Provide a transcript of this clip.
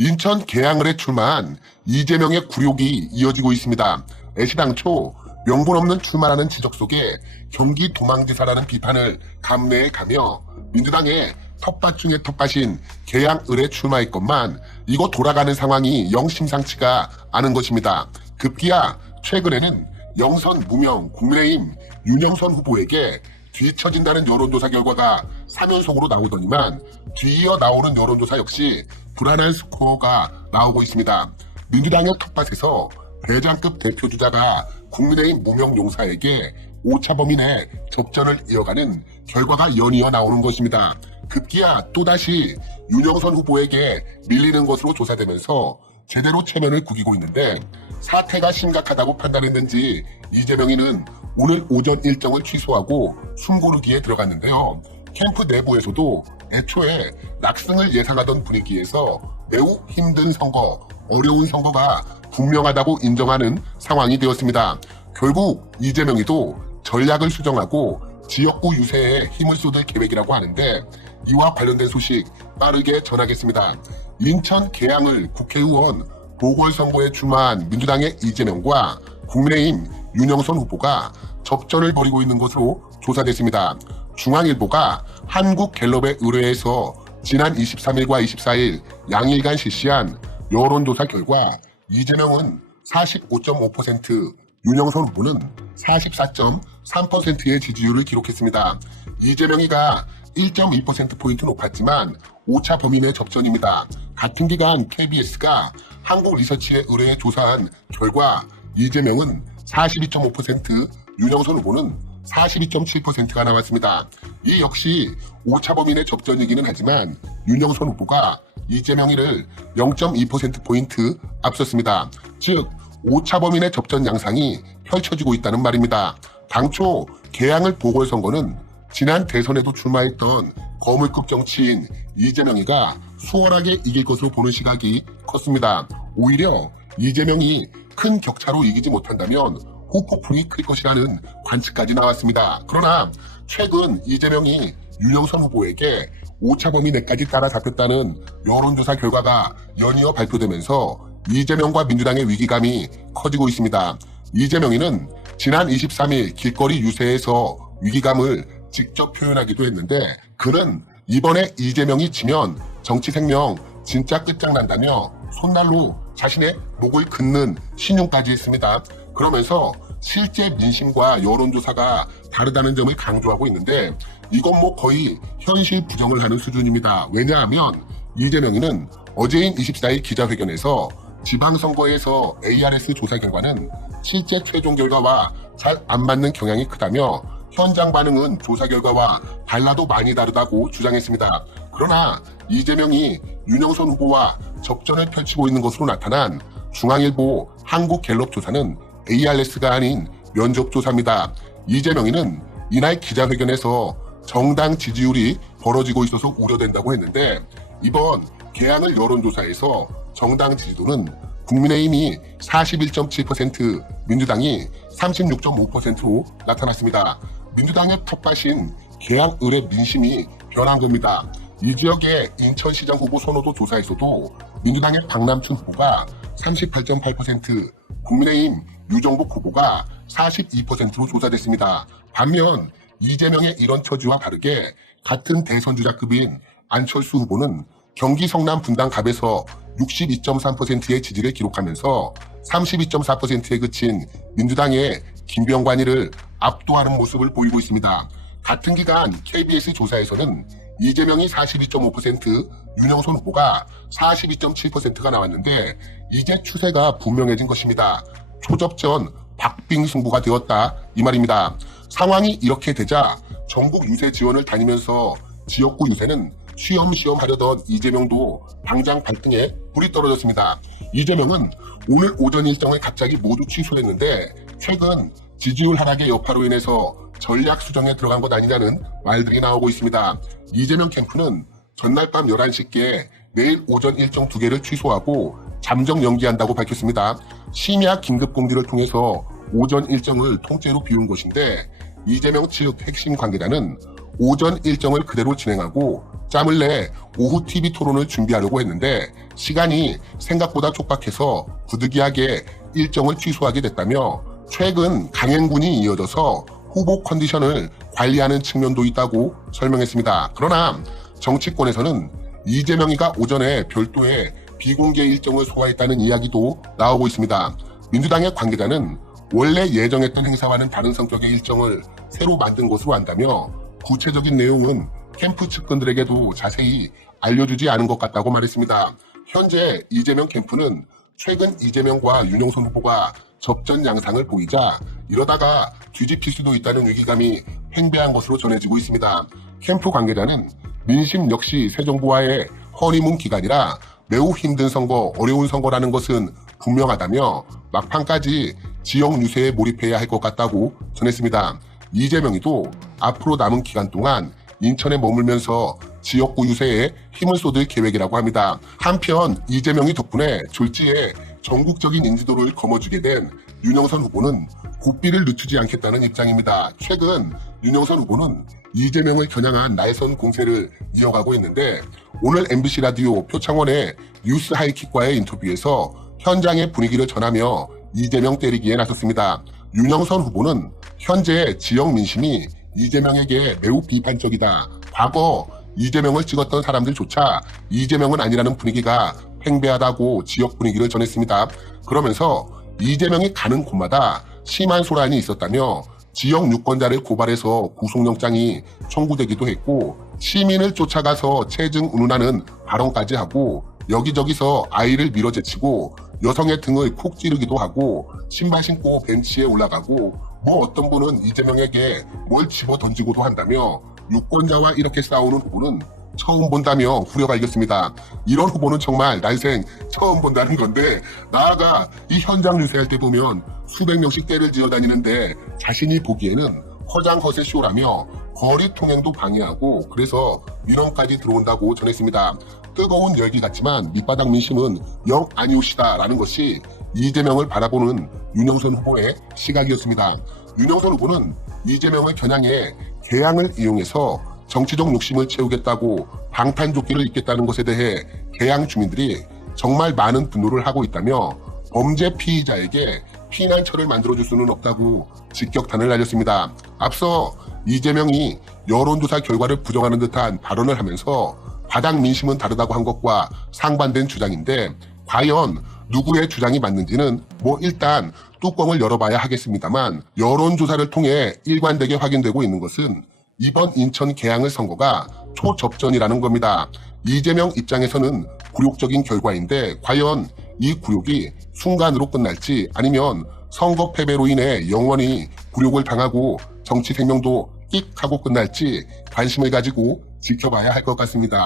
인천 계양을에 출마한 이재명의 굴욕이 이어지고 있습니다. 애시당초 명분 없는 출마라는 지적 속에 경기 도망지사라는 비판을 감내해가며 민주당의 텃밭 중의 텃밭인 계양을에 출마했건만 이거 돌아가는 상황이 영 심상치가 않은 것입니다. 급기야 최근에는 영선 무명 국민의힘 윤영선 후보에게 뒤처진다는 여론조사 결과가 3연속으로 나오더니만 뒤이어 나오는 여론조사 역시 불안한 스코어가 나오고 있습니다. 민주당의 텃밭에서 대장급 대표주자가 국민의힘 무명 용사에게 오차범위 접전을 이어가는 결과가 연이어 나오는 것입니다. 급기야 또다시 윤영선 후보에게 밀리는 것으로 조사되면서 제대로 체면을 구기고 있는데 사태가 심각하다고 판단했는지 이재명이는 오늘 오전 일정을 취소하고 숨고르기에 들어갔는데요. 캠프 내부에서도 애초에 낙승을 예상하던 분위기에서 매우 힘든 선거, 어려운 선거가 분명하다고 인정하는 상황이 되었습니다. 결국 이재명이도 전략을 수정하고 지역구 유세에 힘을 쏟을 계획이라고 하는데 이와 관련된 소식 빠르게 전하겠습니다. 인천 계양을 국회의원 보궐선거에 출마한 민주당의 이재명과 국민의힘 윤영선 후보가 접전을 벌이고 있는 것으로 조사됐습니다. 중앙일보가 한국갤럽에 의뢰해서 지난 23일과 24일 양일간 실시한 여론조사 결과 이재명은 45.5%, 윤영선 후보는 44.3%의 지지율을 기록했습니다. 이재명이가 1.2%포인트 높았지만 오차 범위 내 접전입니다. 같은 기간 KBS가 한국리서치에 의뢰해 조사한 결과 이재명은 42.5%, 윤영선 후보는 42.7%가 나왔습니다. 이 역시 오차 범위 내 접전이기는 하지만 윤영선 후보가 이재명이를 0.2%포인트 앞섰습니다. 즉 오차 범위 내 접전 양상이 펼쳐지고 있다는 말입니다. 당초 계양을 보궐선거는 지난 대선에도 출마했던 거물급 정치인 이재명이가 수월하게 이길 것으로 보는 시각이 컸습니다. 오히려 이재명이 큰 격차로 이기지 못한다면 후폭풍이 클 것이라는 관측까지 나왔습니다. 그러나 최근 이재명이 윤영선 후보에게 오차 범위 내까지 따라잡혔다는 여론조사 결과가 연이어 발표되면서 이재명과 민주당의 위기감이 커지고 있습니다. 이재명이는 지난 23일 길거리 유세에서 위기감을 직접 표현하기도 했는데 그는 이번에 이재명이 지면 정치 생명 진짜 끝장난다며 손난로 자신의 목을 긋는 신용까지 했습니다. 그러면서 실제 민심과 여론조사가 다르다는 점을 강조하고 있는데 이건 거의 현실 부정을 하는 수준입니다. 왜냐하면 이재명이는 어제인 24일 기자회견에서 지방선거에서 ARS 조사 결과는 실제 최종 결과와 잘 안 맞는 경향이 크다며 현장 반응은 조사 결과와 달라도 많이 다르다고 주장했습니다. 그러나 이재명이 윤영선 후보와 접전을 펼치고 있는 것으로 나타난 중앙일보 한국갤럽 조사는 ARS가 아닌 면접조사입니다. 이재명이는 이날 기자회견에서 정당 지지율이 벌어지고 있어서 우려된다고 했는데 이번 계양을 여론조사에서 정당 지지도는 국민의힘이 41.7%, 민주당이 36.5%로 나타났습니다. 민주당의 텃밭인 계양을의 민심이 변한 겁니다. 이 지역의 인천시장 후보 선호도 조사에서도 민주당의 박남춘 후보가 38.8%, 국민의힘 유정복 후보가 42%로 조사됐습니다. 반면 이재명의 이런 처지와 다르게 같은 대선 주자급인 안철수 후보는 경기 성남 분당 갑에서 62.3%의 지지를 기록하면서 32.4%에 그친 민주당의 김병관이를 압도하는 모습을 보이고 있습니다. 같은 기간 KBS 조사에서는 이재명이 42.5%, 윤영선 후보가 42.7%가 나왔는데 이제 추세가 분명해진 것입니다. 초접전 박빙승부가 되었다 이 말입니다. 상황이 이렇게 되자 전국 유세 지원을 다니면서 지역구 유세는 쉬엄쉬엄 하려던 이재명도 당장 발등에 불이 떨어졌습니다. 이재명은 오늘 오전 일정을 갑자기 모두 취소했는데 최근 지지율 하락의 여파로 인해서 전략 수정에 들어간 것 아니냐는 말들이 나오고 있습니다. 이재명 캠프는 전날 밤 11시께 내일 오전 일정 2개를 취소하고 잠정 연기한다고 밝혔습니다. 심야 긴급 공지를 통해서 오전 일정을 통째로 비운 것인데 이재명 측 핵심 관계자는 오전 일정을 그대로 진행하고 짬을 내 오후 TV 토론을 준비하려고 했는데 시간이 생각보다 촉박해서 부득이하게 일정을 취소하게 됐다며 최근 강행군이 이어져서 후보 컨디션을 관리하는 측면도 있다고 설명했습니다. 그러나 정치권에서는 이재명이가 오전에 별도의 비공개 일정을 소화했다는 이야기도 나오고 있습니다. 민주당의 관계자는 원래 예정했던 행사와는 다른 성격의 일정을 새로 만든 것으로 안다며 구체적인 내용은 캠프 측근들에게도 자세히 알려주지 않은 것 같다고 말했습니다. 현재 이재명 캠프는 최근 이재명과 윤영선 후보가 접전 양상을 보이자 이러다가 뒤집힐 수도 있다는 위기감이 팽배한 것으로 전해지고 있습니다. 캠프 관계자는 민심 역시 새 정부와의 허니문 기간이라 매우 힘든 선거, 어려운 선거라는 것은 분명하다며 막판까지 지역 유세에 몰입해야 할 것 같다고 전했습니다. 이재명이도 앞으로 남은 기간 동안 인천에 머물면서 지역구 유세에 힘을 쏟을 계획이라고 합니다. 한편 이재명이 덕분에 졸지에 전국적인 인지도를 거머쥐게 된 윤영선 후보는 고삐를 늦추지 않겠다는 입장입니다. 최근 윤영선 후보는 이재명을 겨냥한 날선 공세를 이어가고 있는데 오늘 MBC 라디오 표창원의 뉴스 하이킥과의 인터뷰에서 현장의 분위기를 전하며 이재명 때리기에 나섰습니다. 윤영선 후보는 현재 지역 민심이 이재명에게 매우 비판적이다. 과거 이재명을 찍었던 사람들조차 이재명은 아니라는 분위기가 팽배하다고 지역 분위기를 전했습니다. 그러면서 이재명이 가는 곳마다 심한 소란이 있었다며 지역 유권자를 고발해서 구속영장이 청구되기도 했고 시민을 쫓아가서 체증 운운하는 발언까지 하고 여기저기서 아이를 밀어제치고 여성의 등을 콕 찌르기도 하고 신발 신고 벤치에 올라가고 어떤 분은 이재명에게 뭘 집어 던지고도 한다며 유권자와 이렇게 싸우는 후보는 처음 본다며 후려갈겼습니다. 이런 후보는 정말 난생 처음 본다는 건데 나아가 이 현장 유세할 때 보면 수백 명씩 떼를 지어다니는데 자신이 보기에는 허장허세 쇼라며 거리 통행도 방해하고 그래서 민원까지 들어온다고 전했습니다. 뜨거운 열기 같지만 밑바닥 민심은 영 아니오시다라는 것이 이재명을 바라보는 윤영선 후보의 시각이었습니다. 윤영선 후보는 이재명을 겨냥해 개항을 이용해서 정치적 욕심을 채우겠다고 방탄조끼를 입겠다는 것에 대해 개항 주민들이 정말 많은 분노를 하고 있다며 범죄 피의자에게 피난처를 만들어줄 수는 없다고 직격탄을 날렸습니다. 앞서 이재명이 여론조사 결과를 부정하는 듯한 발언을 하면서 바닥 민심은 다르다고 한 것과 상반된 주장인데 과연 누구의 주장이 맞는지는 일단 뚜껑을 열어봐야 하겠습니다만 여론조사를 통해 일관되게 확인되고 있는 것은 이번 인천 개항을 선거가 초접전이라는 겁니다. 이재명 입장에서는 굴욕적인 결과인데 과연 이 굴욕이 순간으로 끝날지 아니면 선거 패배로 인해 영원히 굴욕을 당하고 정치 생명도 끽 하고 끝날지 관심을 가지고 지켜봐야 할 것 같습니다.